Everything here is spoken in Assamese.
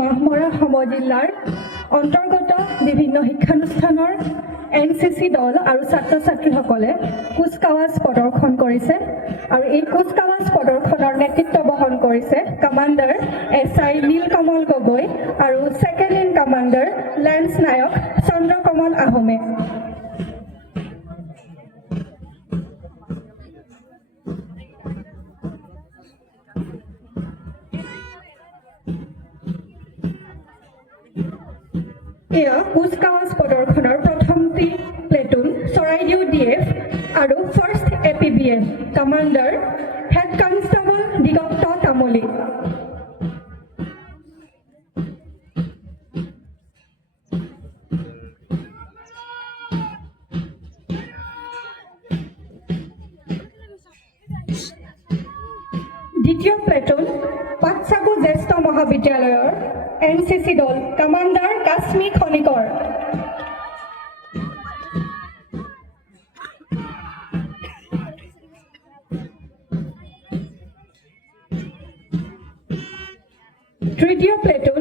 মাহমৰা সমজিল্লাৰ অন্তৰ্গত বিভিন্ন শিক্ষানুষ্ঠানৰ NCC দল আৰু ছাত্ৰ ছাত্ৰীসকলে কুচকাৱাজ প্ৰদৰ্শন কৰিছে আৰু এই কুচকাৱাজ প্ৰদৰ্শনৰ নেতৃত্ব বহন কৰিছে কমাণ্ডাৰ SI নীলকমল গগৈ আৰু second in commander lance Naik Chandrakamal আহোমে। এয়া কুচকাৱাজ প্ৰদৰ্শনৰ প্ৰথমটি প্লেটুন চৰাইদেউ DF আৰু first APBM commander head constable Diganta Tamuli. দ্বিতীয় প্লেটুন পাটচাগু জ্যেষ্ঠ মহাবিদ্যালয়ৰ NCC দল কমাণ্ডাৰ কাশ্মী খনিকৰ। তৃতীয় প্লেটুন